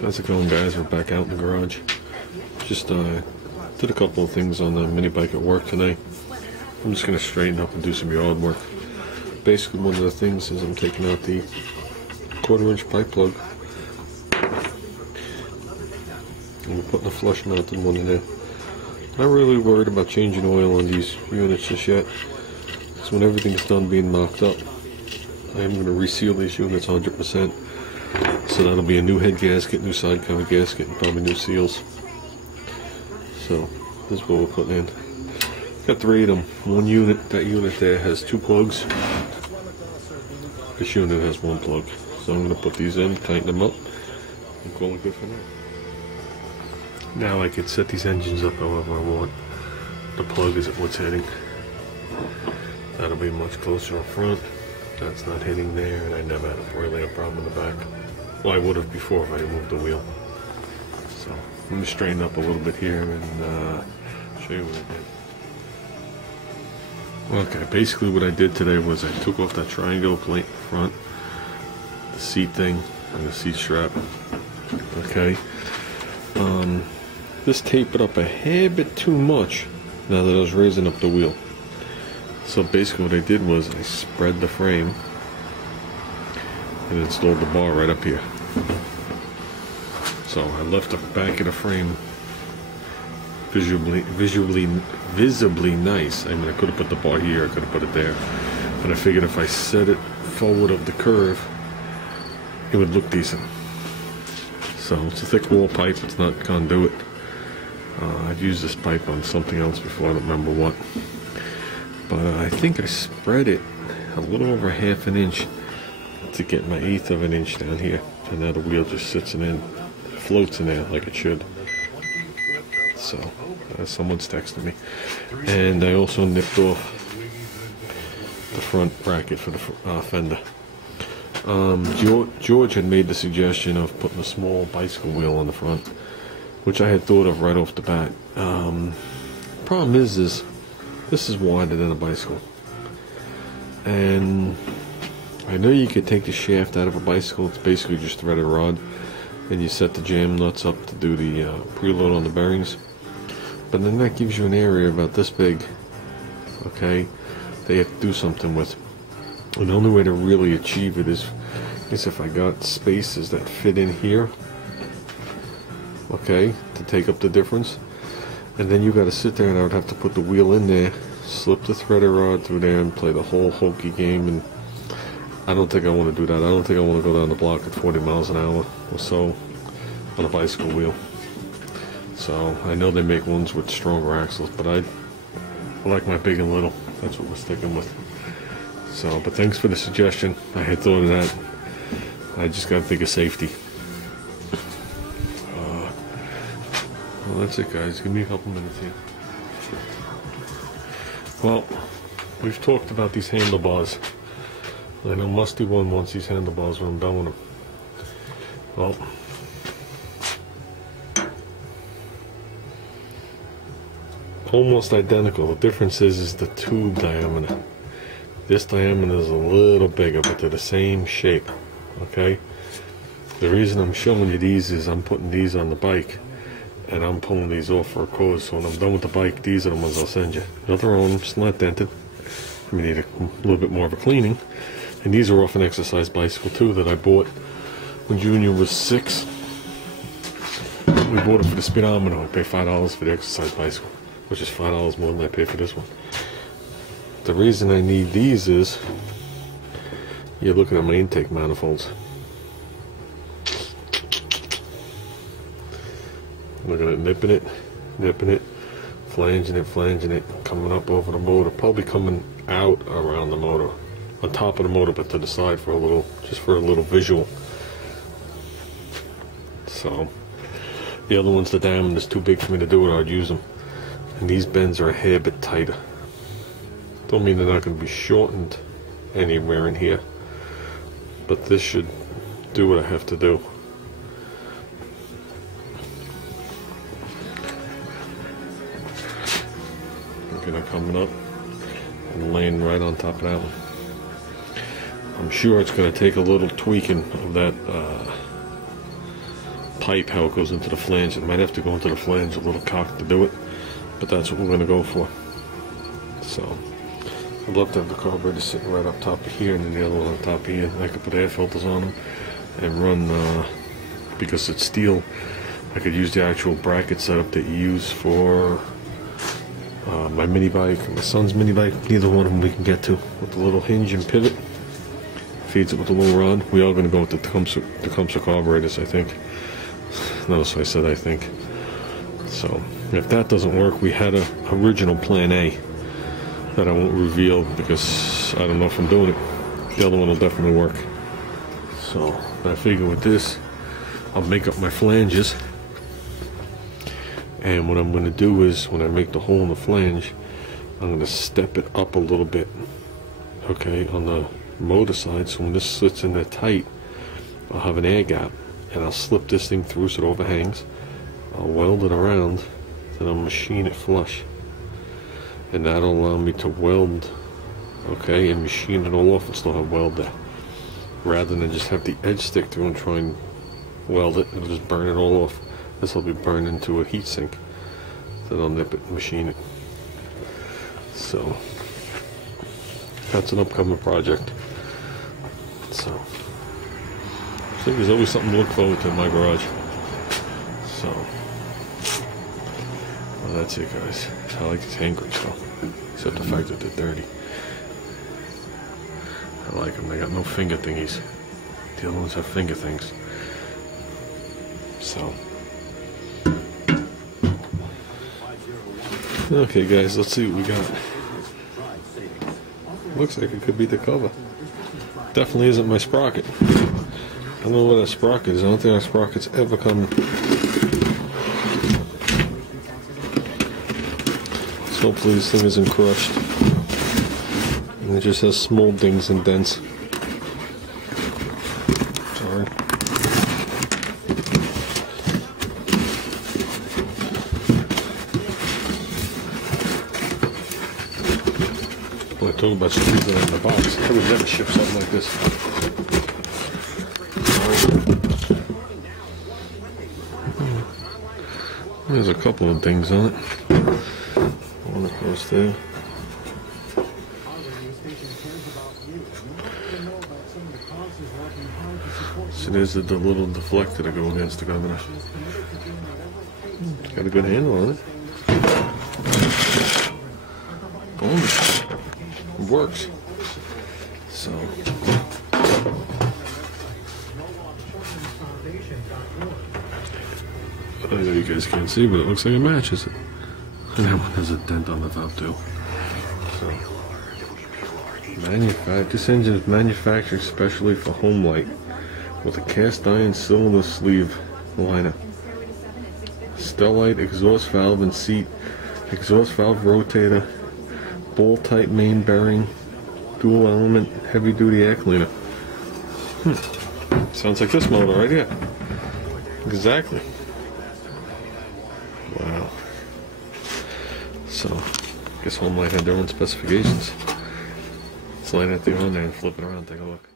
How's it going, guys? We're back out in the garage. Just did a couple of things on the mini bike at work tonight. I'm just going to straighten up and do some yard work. Basically, one of the things is I'm taking out the 1/4-inch pipe plug. And we're putting a flush mounted one in there. Not really worried about changing oil on these units just yet. So when everything's done being knocked up, I am going to reseal these units 100%. So that'll be a new head gasket, new side cover gasket, and probably new seals. So this is what we're putting in. Got 3 of them. One unit, that unit there has 2 plugs. This unit has 1 plug. So I'm going to put these in, tighten them up, and call it good for now. Now I can set these engines up however I want. The plug is at what's heading. That'll be much closer up front. That's not hitting there, and I never had really a problem in the back. Well, I would have before if I moved the wheel. So I'm going to straighten up a little bit here and show you what I did. Okay, basically what I did today was I took off that triangular plate in front, the seat thing, and the seat strap. Okay. This tapered up a hair bit too much now that I was raising up the wheel. So basically what I did was I spread the frame and installed the bar right up here. So I left the back of the frame visibly nice. I mean, I could have put the bar here, I could have put it there, but I figured if I set it forward of the curve, it would look decent. So it's a thick wall pipe, it's not conduit. I've used this pipe on something else before, I don't remember what. But I think I spread it a little over 1/2 inch to get my 1/8 of an inch down here. And now the wheel just sits in, floats in there like it should. So, someone's texting me. And I also nipped off the front bracket for the fender. George had made the suggestion of putting a small bicycle wheel on the front, which I had thought of right off the bat. Problem is this is wider than a bicycle, and I know you could take the shaft out of a bicycle. It's basically just threaded rod, and you set the jam nuts up to do the preload on the bearings. But then that gives you an area about this big. Okay, they have to do something with. And the only way to really achieve it is if I got spaces that fit in here, okay, to take up the difference. And then you got to sit there, and I would have to put the wheel in there, slip the threaded rod through there, and play the whole hokey game. And I don't think I want to do that. I don't think I want to go down the block at 40 miles an hour or so on a bicycle wheel. So I know they make ones with stronger axles, but I like my big and little. That's what we're sticking with. So, but thanks for the suggestion. I had thought of that. I just got to think of safety. Well, that's it, guys. Give me a couple minutes here. Well, we've talked about these handlebars. I know Musty One wants these handlebars when I'm done with them. Well, almost identical. The difference is the tube diameter. This diameter is a little bigger, but they're the same shape. Okay? The reason I'm showing you these is I'm putting these on the bike, and I'm pulling these off for a cause. So when I'm done with the bike, these are the ones I'll send you. Nothing wrong, it's not dented. We need a little bit more of a cleaning. And these are off an exercise bicycle too that I bought when Junior was 6. We bought it for the speedometer. I paid $5 for the exercise bicycle, which is $5 more than I paid for this one. The reason I need these is you're looking at my intake manifolds. Look at it, nipping it, flanging it, coming up over the motor, probably coming out around the motor, on top of the motor, but to the side for a little, just for a little visual. So the other ones, the diameter's too big for me to do it. I'd use them, and these bends are a hair bit tighter. Don't mean they're not going to be shortened anywhere in here, but this should do what I have to do. Look at it coming up and laying right on top of that one. I'm sure it's going to take a little tweaking of that pipe, how it goes into the flange. It might have to go into the flange a little cocked to do it, but that's what we're going to go for. So I'd love to have the carburetor sitting right up top of here and then the other one on top of here. I could put air filters on them and run, because it's steel, I could use the actual bracket setup that you use for my mini bike, my son's mini bike. Neither one of them we can get to with the little hinge and pivot. Feeds it with a little rod. We are going to go with the Tecumseh carburetors, I think. Notice I said I think. So if that doesn't work, we had a original plan A that I won't reveal because I don't know if I'm doing it. The other one will definitely work. So I figure with this, I'll make up my flanges. And what I'm going to do is, when I make the hole in the flange, I'm going to step it up a little bit, okay, on the motor side. So when this sits in there tight, I'll have an air gap, and I'll slip this thing through so it overhangs. I'll weld it around, then I'll machine it flush. And that'll allow me to weld, okay, and machine it all off and still have weld there. Rather than just have the edge stick through and try and weld it, it'll just burn it all off. This will be burned into a heat sink. Then I'll nip it and machine it. So that's an upcoming project. So I think there's always something to look forward to in my garage. So well, that's it, guys. I like these hand grips though, except the fact that they're dirty. I like them. They got no finger thingies. The other ones have finger things. So okay, guys, let's see what we got. Looks like it could be the cover. Definitely isn't my sprocket. I don't know what that sprocket is. I don't think that sprocket's ever come. So hopefully this thing isn't crushed. And it just has small dings and dents. Sorry. Talk about something in the box. I would never ship something like this. There's a couple of things on it. One across there. So there's the little deflector to go against the governor. Got a good handle on it. Boom. It works. So I don't know if you guys can't see, but it looks like it matches it. And that one has a dent on the top too. So this engine is manufactured especially for home light with a cast iron cylinder sleeve liner, Stellite exhaust valve and seat, exhaust valve rotator, ball type main bearing, dual element heavy duty air cleaner. Sounds like this motor right here. Exactly. Wow. So I guess Home Light had their own specifications. Let's light it on there and flip it around, take a look.